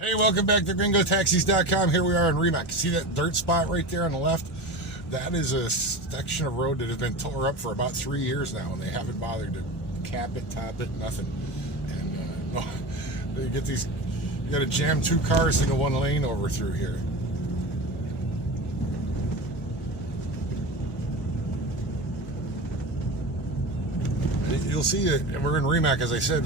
Hey, welcome back to GringoTaxis.com. Here we are in Remax. See that dirt spot right there on the left? That is a section of road that has been tore up for about 3 years now, and they haven't bothered to cap it, top it, nothing. And no, you get these. You got to jam two cars into one lane over through here. You'll see that we're in Remax, as I said.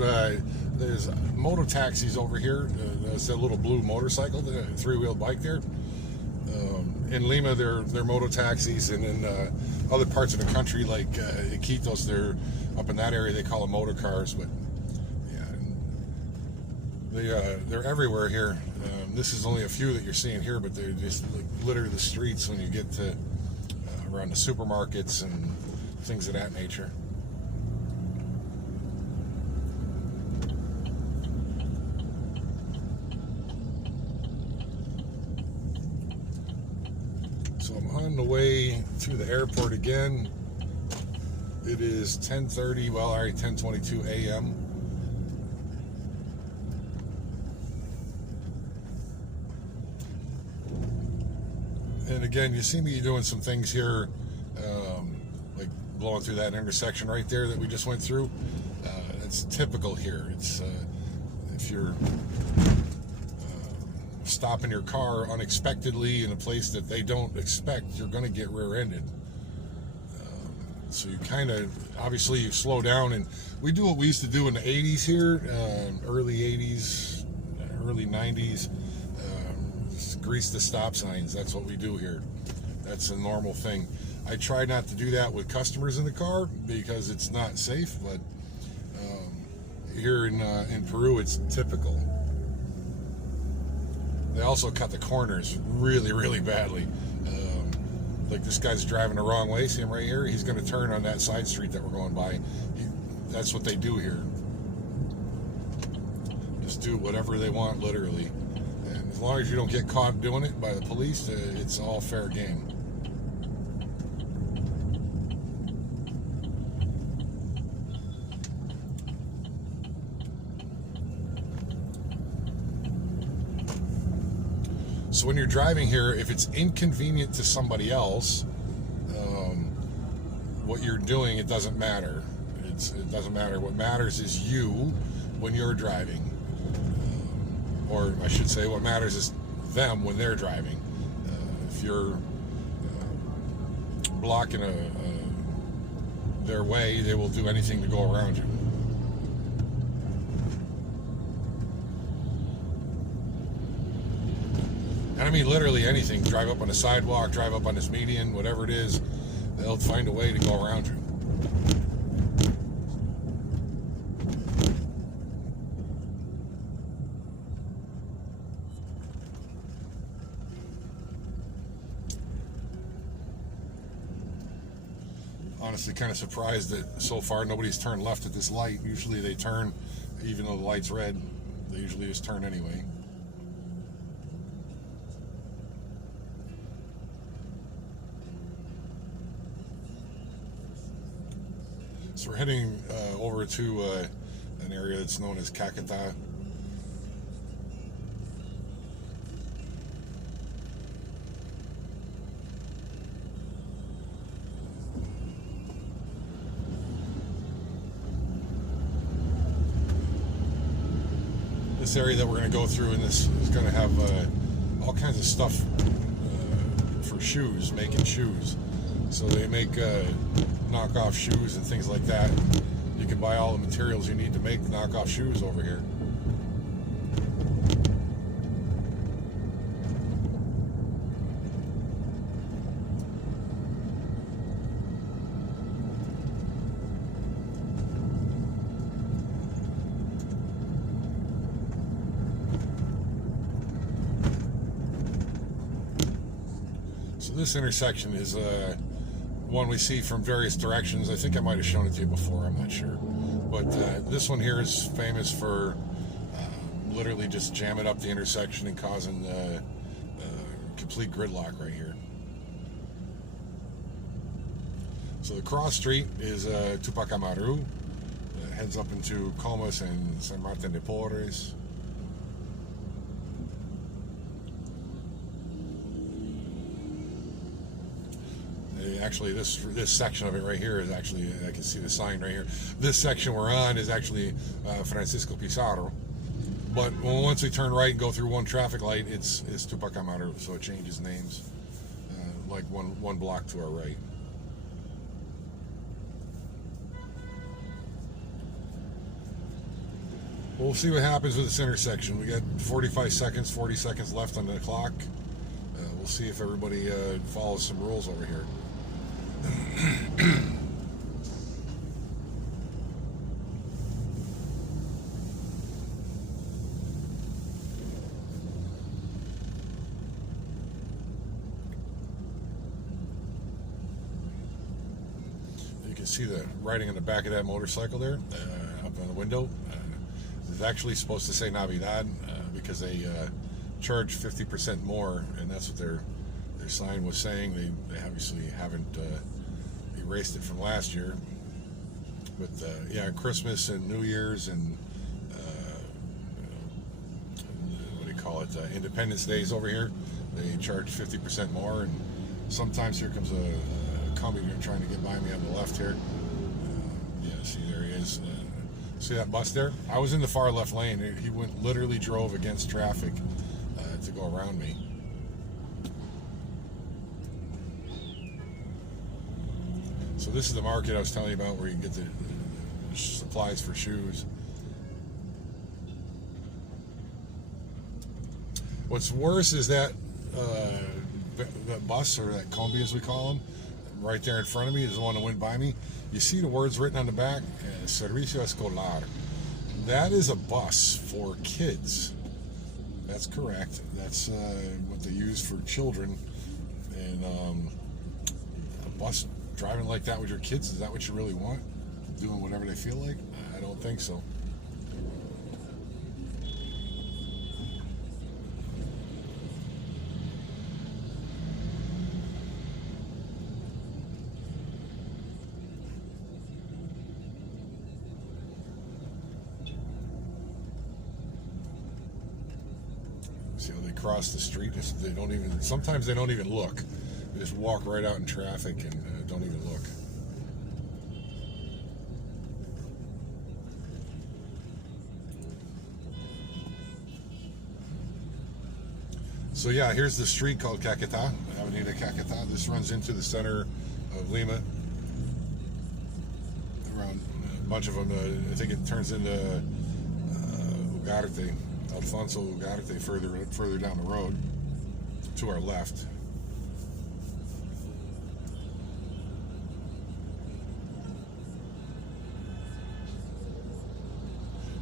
There's moto taxis over here. That's a little blue motorcycle, the three-wheeled bike there. In Lima, they're moto taxis, and in other parts of the country, like Iquitos, they're up in that area. They call them motor cars, but yeah, they're everywhere here. This is only a few that you're seeing here, but they just like, litter the streets when you get to around the supermarkets and things of that nature. So I'm on the way to the airport again. It is 10:30, well, already 10:22 a.m. And again, you see me doing some things here, like blowing through that intersection right there that we just went through. It's typical here. It's if you're stopping your car unexpectedly in a place that they don't expect, you're going to get rear-ended. So you kind of, obviously you slow down, and we do what we used to do in the 80s here, early 80s, early 90s, grease the stop signs. That's what we do here. That's a normal thing. I try not to do that with customers in the car because it's not safe, but here in Peru it's typical. They also cut the corners really, really badly. Like this guy's driving the wrong way. See him right here? He's going to turn on that side street that we're going by. That's what they do here. Just do whatever they want, literally. And as long as you don't get caught doing it by the police, it's all fair game. So when you're driving here, if it's inconvenient to somebody else, what you're doing, it doesn't matter. It doesn't matter. What matters is you when you're driving. Or I should say, what matters is them when they're driving. If you're blocking their way, they will do anything to go around you. And I mean literally anything. Drive up on a sidewalk, drive up on this median, whatever it is, they'll find a way to go around you. Honestly, kind of surprised that so far nobody's turned left at this light. Usually they turn, even though the light's red, they usually just turn anyway. So we're heading over to an area that's known as Cacata. This area that we're going to go through, and this is going to have all kinds of stuff for shoes, making shoes. So they make knockoff shoes and things like that. You can buy all the materials you need to make knockoff shoes over here. So this intersection is one we see from various directions. I think I might have shown it to you before, I'm not sure. But this one here is famous for literally just jamming up the intersection and causing complete gridlock right here. So the cross street is Tupac Amaru. It heads up into Comas and San Martin de Porres. Actually, this section of it right here is actually, I can see the sign right here. This section we're on is actually Francisco Pizarro. But once we turn right and go through one traffic light, it's Tupac Amaru, so it changes names, like one block to our right. We'll see what happens with this intersection. We got 40 seconds left on the clock. We'll see if everybody follows some rules over here. You can see the writing on the back of that motorcycle there, up on the window. It's actually supposed to say Navidad because they charge 50% more, and that's what their sign was saying. They obviously haven't erased it from last year. But yeah, Christmas and New Year's and what do you call it? Independence Days over here, they charge 50% more. And sometimes here comes a combi trying to get by me on the left here. Yeah, see, there he is. See that bus there? I was in the far left lane. He literally drove against traffic to go around me. So this is the market I was telling you about, where you can get the supplies for shoes. What's worse is that bus, or that combi as we call them, right there in front of me is the one that went by me. You see the words written on the back, Servicio Escolar. That is a bus for kids. That's correct. That's what they use for children. And a bus driving like that with your kids, is that what you really want? Doing whatever they feel like? I don't think so. See how they cross the street? They don't even. Sometimes they don't even look. They just walk right out in traffic and don't even look. So yeah, here's the street called Caquetá, Avenida Caquetá. This runs into the center of Lima. Around a bunch of them. I think it turns into Ugarte. Alfonso Ugarte further down the road to our left.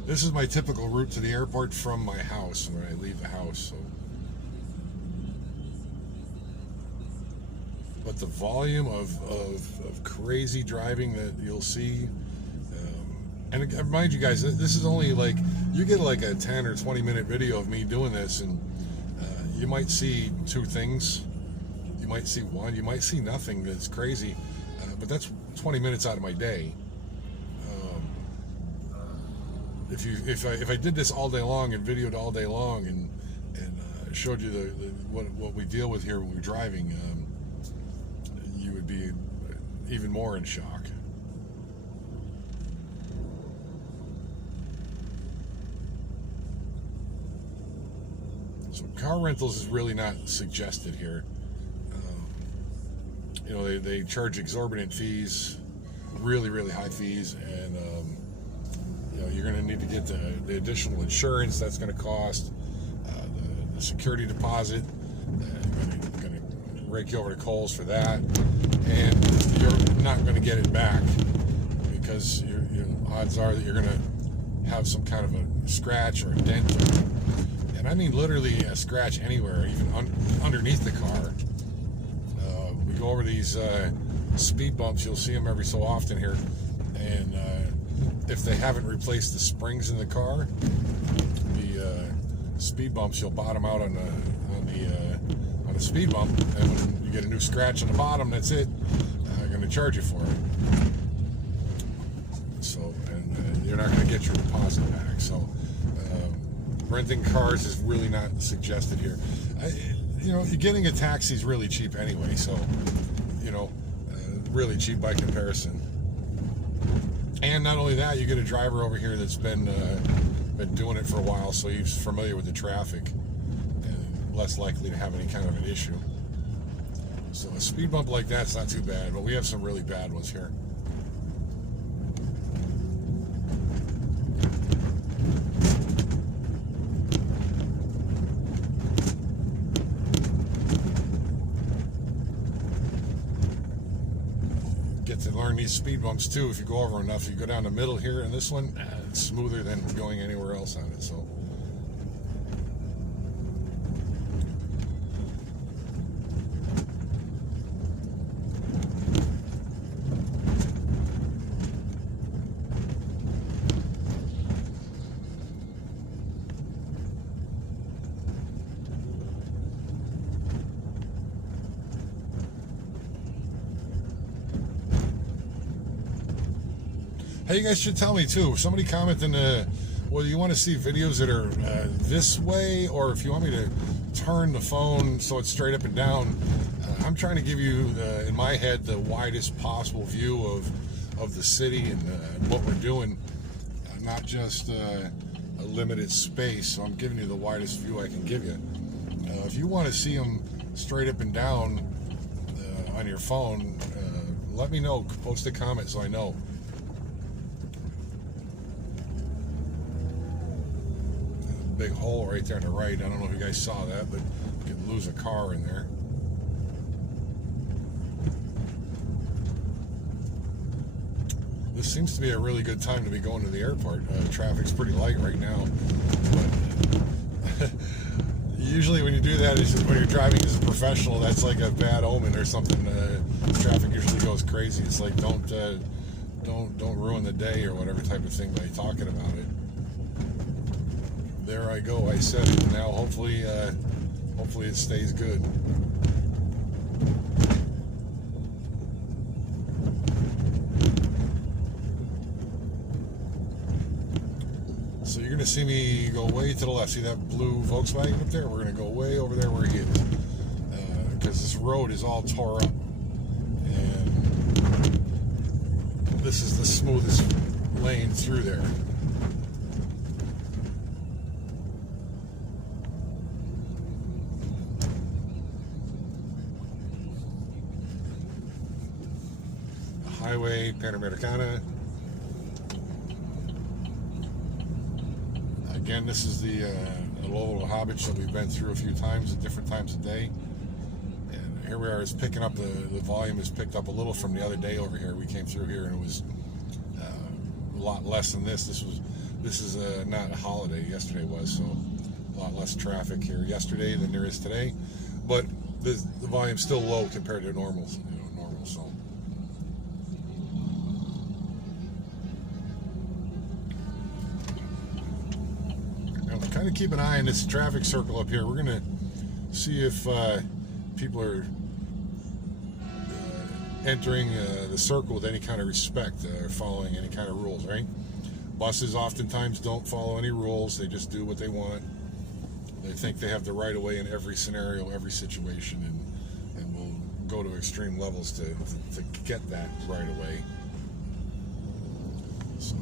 This is my typical route to the airport from my house when I leave the house. So. But the volume of crazy driving that you'll see, and mind you guys, this is only like, you get like a 10 or 20 minute video of me doing this, and you might see two things. You might see one, you might see nothing that's crazy, but that's 20 minutes out of my day. If I did this all day long and videoed all day long and showed you what we deal with here when we're driving, you would be even more in shock. So car rentals is really not suggested here. You know, they charge exorbitant fees, really high fees, and you know, you're going to need to get the additional insurance that's going to cost, the security deposit, going to rake you over to Kohl's for that, and you're not going to get it back because odds are that you're going to have some kind of a scratch or a dent, and I mean literally a scratch anywhere, even underneath the car. We go over these speed bumps. You'll see them every so often here, and if they haven't replaced the springs in the car, the speed bumps, you'll bottom out on the speed bump, and when you get a new scratch on the bottom, that's it. They're going to charge you for it. So, and you're not going to get your deposit back. So, renting cars is really not suggested here. You know, getting a taxi is really cheap anyway. So, you know, really cheap by comparison. And not only that, you get a driver over here that's been doing it for a while, so he's familiar with the traffic and less likely to have any kind of an issue. So a speed bump like that's not too bad, but we have some really bad ones here. Get to learn these speed bumps too. If you go over enough, you go down the middle here, and this one, it's smoother than going anywhere else on it. So hey, you guys should tell me too. Somebody comment in the whether you want to see videos that are this way, or if you want me to turn the phone so it's straight up and down. I'm trying to give you, in my head, the widest possible view of the city and what we're doing, not just a limited space. So I'm giving you the widest view I can give you. If you want to see them straight up and down on your phone, let me know. Post a comment so I know. Big hole right there on the right. I don't know if you guys saw that, but you could lose a car in there. This seems to be a really good time to be going to the airport. Traffic's pretty light right now, but usually when you do that, is when you're driving as a professional, that's like a bad omen or something. Traffic usually goes crazy. It's like don't ruin the day or whatever type of thing by talking about it. There I go. I said it. Now hopefully it stays good. So you're going to see me go way to the left. See that blue Volkswagen up there? We're going to go way over there where he is, because this road is all tore up, and this is the smoothest lane through there. Highway Panamericana. Again, this is the Lowell Hobbit that we've been through a few times at different times of day. And here we are. It's picking up, the volume is picked up a little from the other day over here. We came through here and it was a lot less than this. This is not a holiday. Yesterday was, so a lot less traffic here yesterday than there is today. But the volume's still low compared to normal. So. Kind of keep an eye on this traffic circle up here. We're going to see if people are entering the circle with any kind of respect, or following any kind of rules, right? Buses oftentimes don't follow any rules. They just do what they want. They think they have the right of way in every scenario, every situation, and will go to extreme levels to get that right of way. So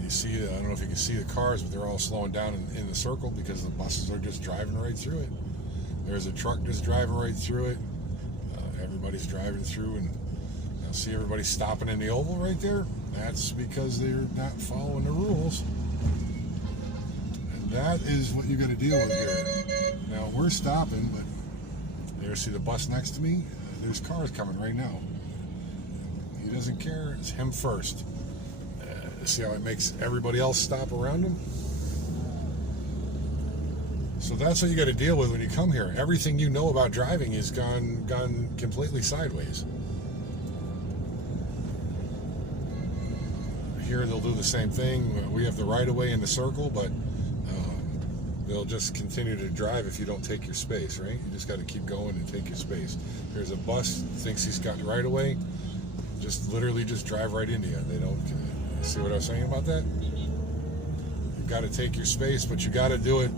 you see, I don't know if you can see the cars, but they're all slowing down in the circle because the buses are just driving right through it. There's a truck just driving right through it. Everybody's driving through, and you'll see everybody stopping in the oval right there. That's because they're not following the rules. And that is what you got to deal with here. Now, we're stopping, but there, see the bus next to me? There's cars coming right now. He doesn't care. It's him first. See how it makes everybody else stop around him? So that's what you got to deal with when you come here. Everything you know about driving is gone completely sideways. Here they'll do the same thing. We have the right of way in the circle, but they'll just continue to drive if you don't take your space, right? You just got to keep going and take your space. There's a bus, thinks he's got right of way, just literally just drive right into you. They don't. See what I was saying about that? You've got to take your space, but you got to do it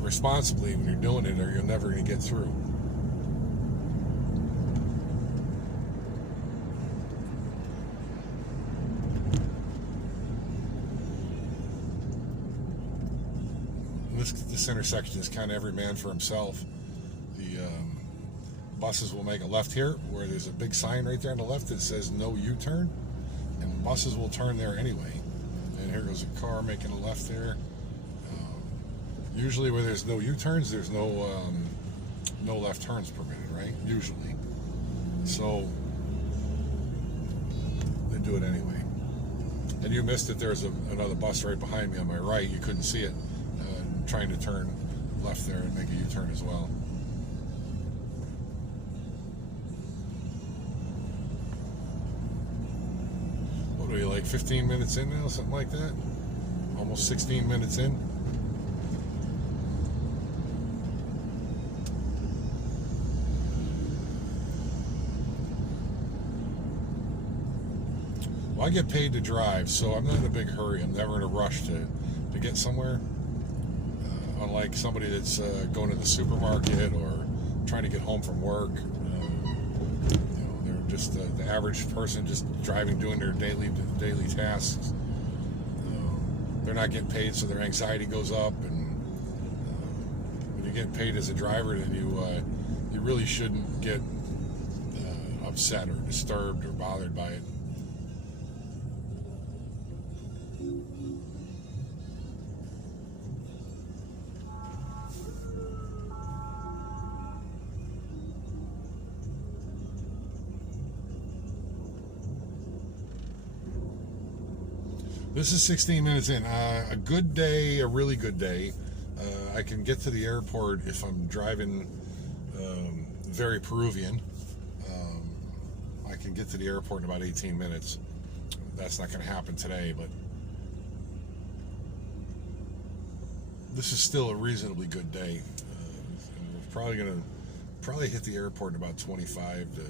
responsibly when you're doing it, or you're never going to get through. this intersection is kind of every man for himself. The buses will make a left here where there's a big sign right there on the left that says no U-turn, and buses will turn there anyway. And here goes a car making a left there. Usually where there's no U-turns, there's no left turns permitted, right? Usually. So they do it anyway. And you missed it. There's another bus right behind me on my right. You couldn't see it. Trying to turn left there and make a U-turn as well. What are we, like 15 minutes in now? Something like that? Almost 16 minutes in. Well, I get paid to drive, so I'm not in a big hurry. I'm never in a rush to get somewhere. Unlike somebody that's going to the supermarket or trying to get home from work. They're just the average person just driving, doing their daily tasks. They're not getting paid, so their anxiety goes up. And when you get paid as a driver, then you really shouldn't get upset or disturbed or bothered by it. This is 16 minutes in. A good day, a really good day. I can get to the airport if I'm driving very Peruvian. I can get to the airport in about 18 minutes. That's not going to happen today, but this is still a reasonably good day. We're probably going to hit the airport in about 25 to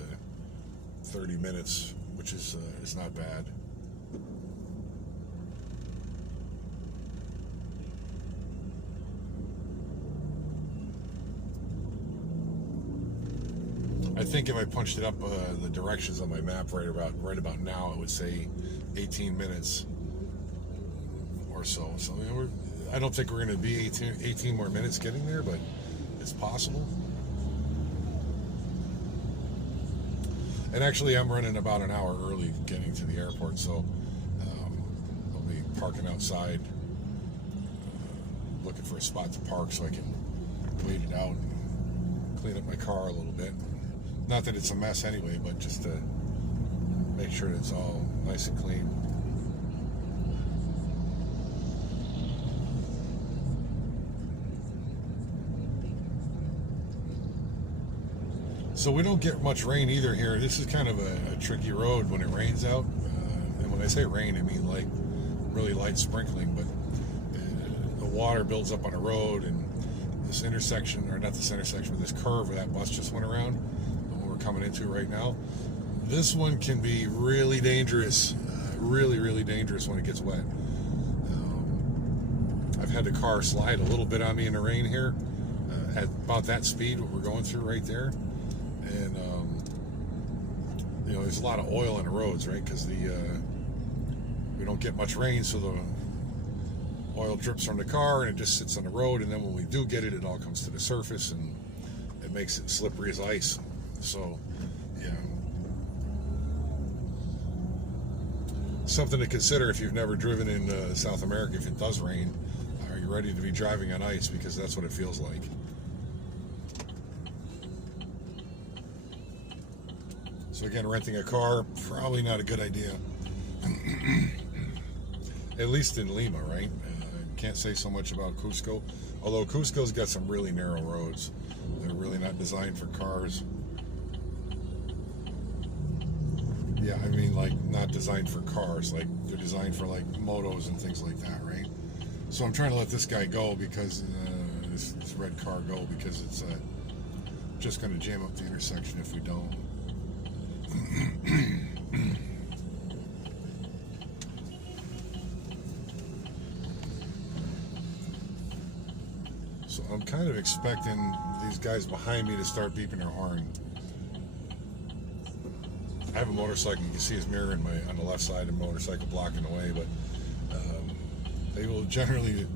30 minutes, which is not bad. I think if I punched it up the directions on my map right about now, it would say 18 minutes or so. So I don't think we're going to be 18 more minutes getting there, but it's possible. And actually, I'm running about an hour early getting to the airport, so I'll be parking outside, looking for a spot to park so I can wait it out and clean up my car a little bit. Not that it's a mess anyway, but just to make sure that it's all nice and clean. So we don't get much rain either here. This is kind of a tricky road when it rains out. And when I say rain, I mean like really light sprinkling, but the water builds up on the road, and this intersection, or not this intersection, but this curve where that bus just went around, coming into right now, this one can be really dangerous, really dangerous when it gets wet. I've had the car slide a little bit on me in the rain here at about that speed, what we're going through right there. And there's a lot of oil in the roads, right? Because we don't get much rain, so the oil drips from the car and it just sits on the road, and then when we do get it, it all comes to the surface and it makes it slippery as ice. So, yeah, something to consider if you've never driven in South America. If it does rain, are you ready to be driving on ice? Because that's what it feels like. So again, renting a car, probably not a good idea. At least in Lima, right? Can't say so much about Cusco. Although Cusco's got some really narrow roads. They're really not designed for cars. Yeah, I mean, like, not designed for cars. Like, they're designed for, like, motos and things like that, right? So I'm trying to let this guy go because, this red car go, because it's just going to jam up the intersection if we don't. So I'm kind of expecting these guys behind me to start beeping their horn. I have a motorcycle. You can see his mirror on the left side of the motorcycle blocking the way, but they will generally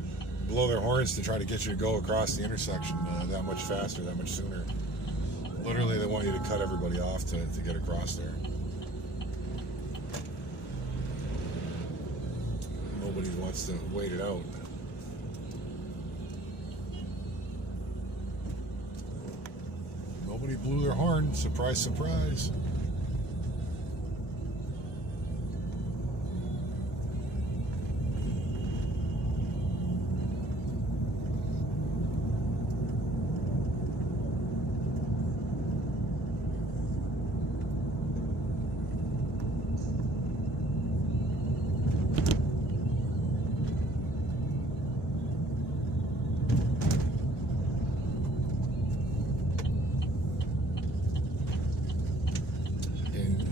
blow their horns to try to get you to go across the intersection that much faster, that much sooner. Literally, they want you to cut everybody off to get across there. Nobody wants to wait it out. Nobody blew their horn. Surprise, surprise.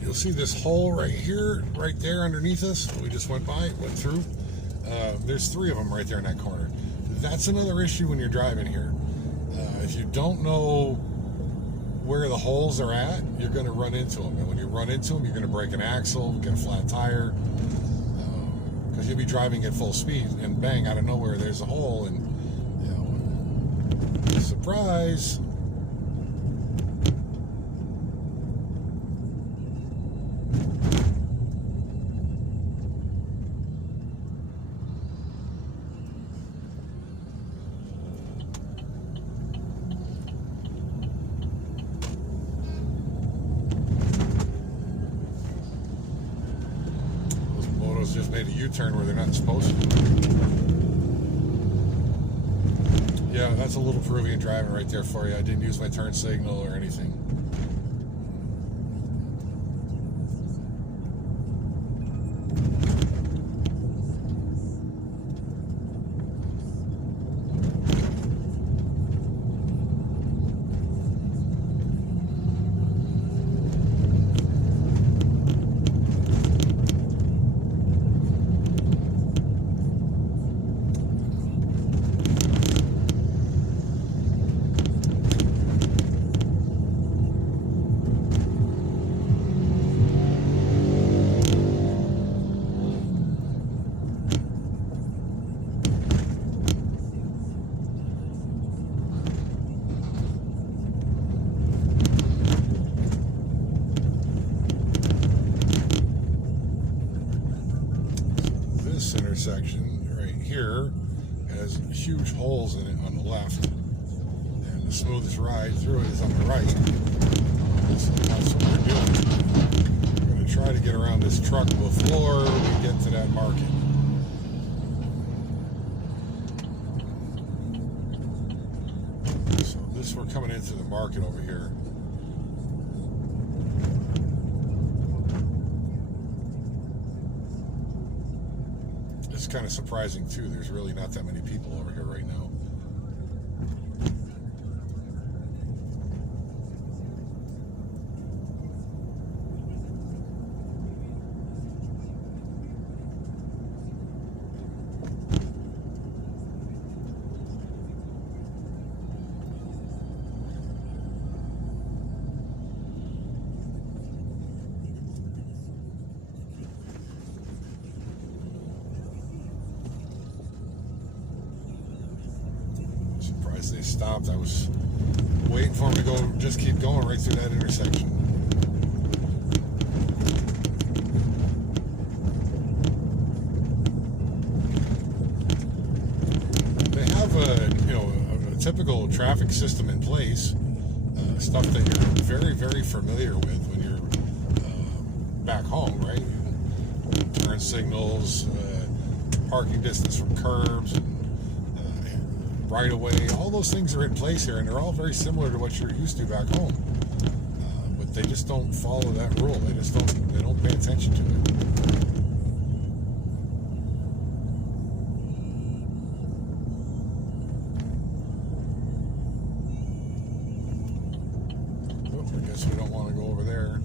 You'll see this hole right here, right there underneath us. We just went through. There's 3 of them right there in that corner. That's another issue when you're driving here. If you don't know where the holes are at, you're going to run into them. And when you run into them, you're going to break an axle, get a flat tire. Because you'll be driving at full speed, and bang, out of nowhere, there's a hole, and surprise. Just made a U-turn where they're not supposed to. Yeah, that's a little Peruvian driving right there for you. I didn't use my turn signal or anything. Intersection right here has huge holes in it on the left, and the smoothest ride through it is on the right. So that's what we're doing. We're going to try to get around this truck before we get to that market. So we're coming into the market over here. It's kind of surprising too. There's really not that many people over here right now. They stopped. I was waiting for them to go, just keep going right through that intersection. They have a typical traffic system in place, stuff that you're very, very familiar with when you're back home, right? Turn signals, parking distance from curbs, right away, all those things are in place here, and they're all very similar to what you're used to back home. But they just don't follow that rule. They don't pay attention to it. Oh, I guess we don't want to go over there.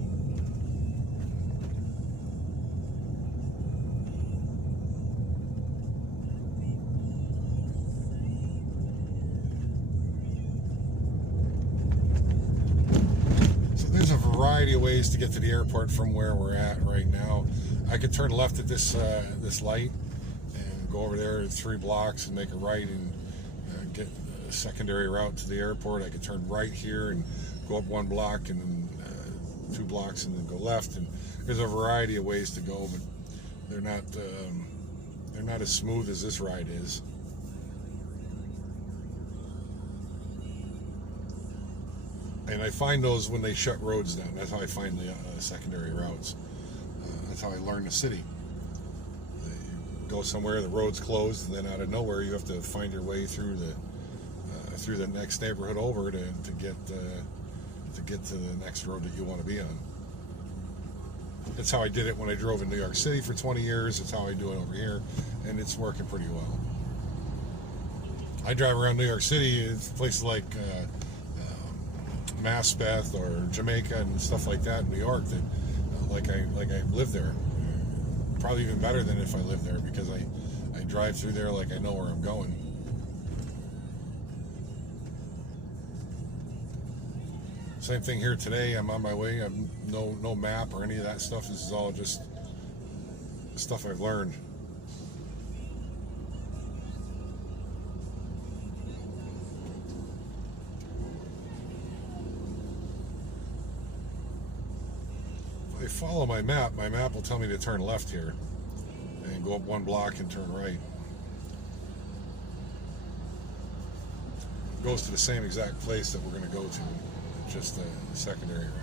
Variety of ways to get to the airport from where we're at right now. I could turn left at this light and go over there 3 blocks and make a right and get a secondary route to the airport. I could turn right here and go up 1 block and then 2 blocks and then go left. And there's a variety of ways to go, but they're not as smooth as this ride is. And I find those when they shut roads down. That's how I find the secondary routes. That's how I learn the city. You go somewhere, the road's closed, and then out of nowhere you have to find your way through the next neighborhood over to get to the next road that you want to be on. That's how I did it when I drove in New York City for 20 years. That's how I do it over here, and it's working pretty well. I drive around New York City, places like Maspeth or Jamaica and stuff like that in New York, that like I live there. Probably even better than if I lived there, because I drive through there like I know where I'm going. Same thing here today. I'm on my way. I've no map or any of that stuff. This is all just stuff I've learned. If I follow my map will tell me to turn left here and go up 1 block and turn right. It goes to the same exact place that we're going to go to, just the secondary route.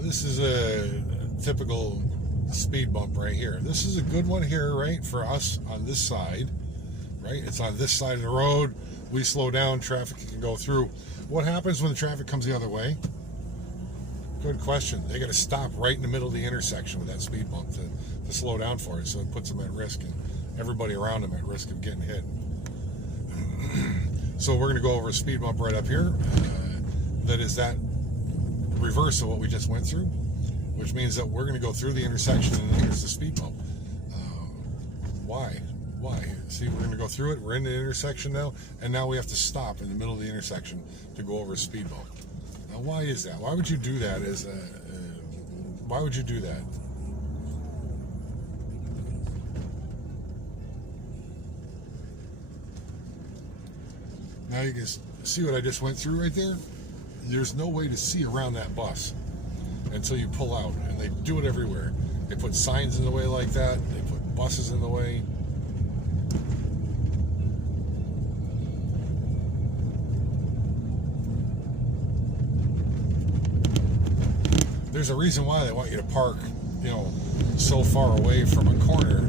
This is a typical speed bump right here. This is a good one here, right, for us on this side, right? It's on this side of the road. We slow down, traffic can go through. What happens when the traffic comes the other way? Good question. They got to stop right in the middle of the intersection with that speed bump to slow down for it, so it puts them at risk and everybody around them at risk of getting hit. So we're going to go over a speed bump right up here. That is that reverse of what we just went through, which means that we're going to go through the intersection and then here's the speed bump. Why? See, we're going to go through it. We're in the intersection now, and now we have to stop in the middle of the intersection to go over a speed bump. Now, why is that? Why would you do that? Why would you do that? Now you can see what I just went through right there. There's no way to see around that bus until you pull out, and they do it everywhere. They put signs in the way like that. They put buses in the way. There's a reason why they want you to park, so far away from a corner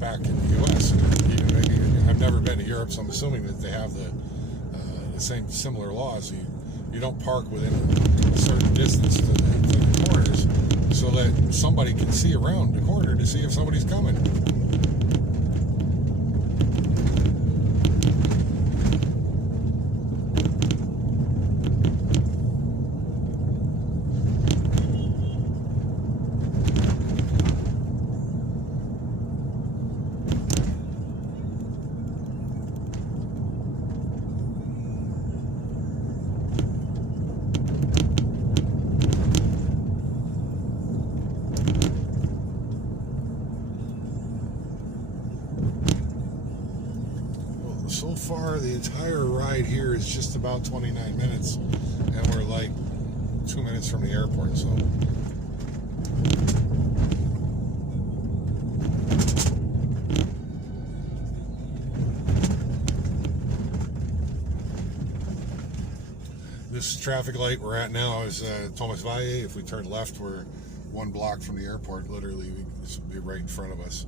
back in the U.S. And maybe I've never been to Europe, so I'm assuming that they have the same similar laws. You don't park within a certain distance to the corners, so that somebody can see around the corner to see if somebody's coming. So far, the entire ride here is just about 29 minutes, and we're like 2 minutes from the airport, so. This traffic light we're at now is Thomas Valle. If we turn left, we're 1 block from the airport. Literally, this will be right in front of us.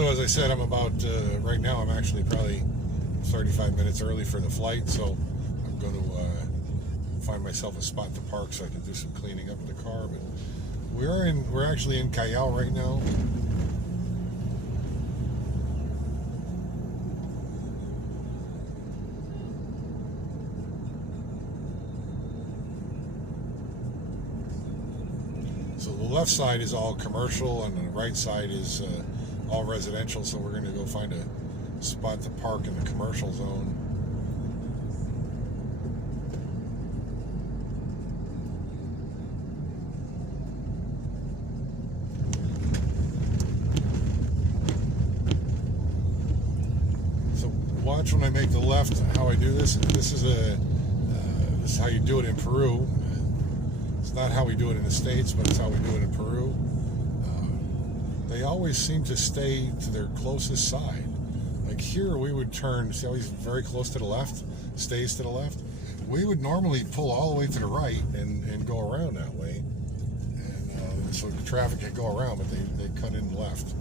So as I said, I'm about, right now I'm actually probably 35 minutes early for the flight, so I'm going to find myself a spot to park so I can do some cleaning up in the car. But we're actually in Callao right now. So the left side is all commercial and the right side is all residential, so we're going to go find a spot to park in the commercial zone. So watch when I make the left how I do this. This is how you do it in Peru. It's not how we do it in the States, but it's how we do it in Peru. They always seem to stay to their closest side. Like here, we would turn, see how he's very close to the left, stays to the left? We would normally pull all the way to the right and go around that way. And so the traffic could go around, but they cut in left.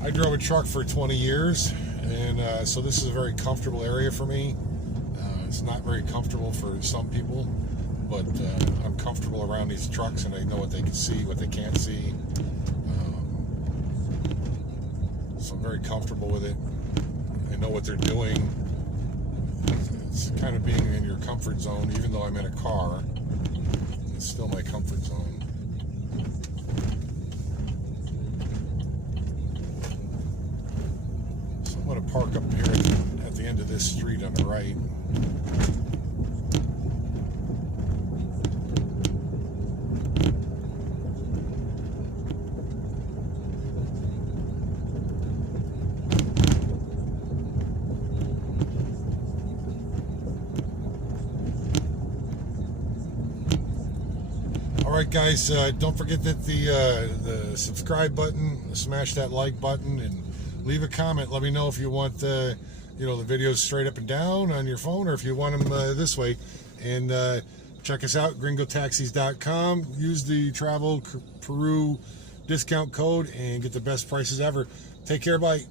I drove a truck for 20 years, and so this is a very comfortable area for me. It's not very comfortable for some people, but I'm comfortable around these trucks, and I know what they can see, what they can't see. So I'm very comfortable with it. I know what they're doing. It's kind of being in your comfort zone, even though I'm in a car. It's still my comfort zone. I'm going to park up here at the end of this street on the right. All right, guys, don't forget that the subscribe button, smash that like button, and leave a comment. Let me know if you want the videos straight up and down on your phone, or if you want them this way. And check us out, gringotaxis.com. Use the Travel Peru discount code and get the best prices ever. Take care, bye.